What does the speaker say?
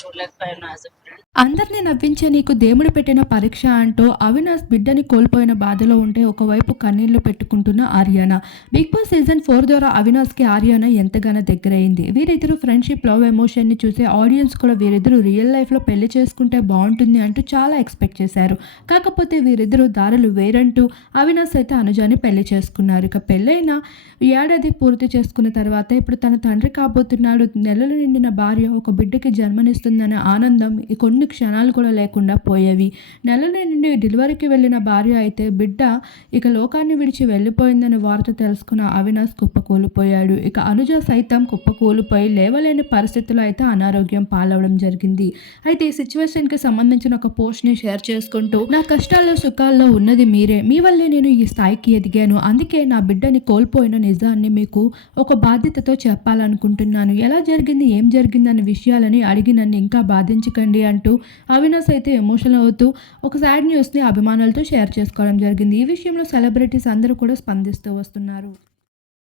చూడలేకపోయాను as a friend. అందరిని నవ్వించే నీకు దేవుడు పెట్టిన పరీక్ష అంటూ అవినాష్ బిడ్డని కోల్పోయిన బాధలో ఉంటే ఒకవైపు కన్నీళ్లు పెట్టుకుంటున్న ఆర్యానా. బిగ్ బాస్ సీజన్ 4 ద్వారా అవినాష్కి ఆర్యానా ఎంతగానో దగ్గరయింది. వీరిద్దరు ఫ్రెండ్షిప్ లవ్ ఎమోషన్ని చూసే ఆడియన్స్ కూడా వీరిద్దరూ రియల్ లైఫ్లో పెళ్లి చేసుకుంటే బాగుంటుంది అంటూ చాలా ఎక్స్పెక్ట్ చేశారు. కాకపోతే వీరిద్దరూ దారులు వేరంటూ అవినాష్ అయితే అనుజాని పెళ్లి చేసుకున్నారు. ఇక పెళ్ళైన ఏడాది పూర్తి చేసుకున్న తర్వాత ఇప్పుడు తన తండ్రి కాబోతున్నాడు. నెలలు నిండిన భార్య ఒక బిడ్డకి జన్మనిస్తుందనే ఆనందం కొన్ని క్షణాలు కూడా లేకుండా పోయేవి. నెలల నుండి డెలివరీకి వెళ్ళిన భార్య అయితే బిడ్డ ఇక లోకాన్ని విడిచి వెళ్ళిపోయిందనే వార్త తెలుసుకున్న అవినాష్ కుప్పకూలిపోయాడు. ఇక అనుజ సైతం కుప్పకూలిపోయి లేవలేని పరిస్థితుల్లో అయితే అనారోగ్యం పాలవడం జరిగింది. అయితే ఈ సిచ్యువేషన్కి సంబంధించిన ఒక పోస్ట్ని షేర్ చేసుకుంటూ, నా కష్టాల్లో సుఖాల్లో ఉన్నది మీరే, మీ వల్లే నేను ఈ స్థాయికి ఎదిగాను, అందుకే నా బిడ్డని కోల్పోయిన నిజాన్ని మీకు ఒక బాధ్యతతో చెప్పాలనుకుంటున్నాను, ఎలా జరిగింది ఏం జరిగింది అనే విషయాలని అడిగి నన్ను ఇంకా బాధించకండి అంటూ అవినాష్ అయితే ఎమోషనల్ అవుతూ ఒక సాడ్ న్యూస్ని అభిమానులతో షేర్ చేసుకోవడం జరిగింది. ఈ విషయంలో సెలబ్రిటీస్ అందరూ కూడా స్పందిస్తూ వస్తున్నారు.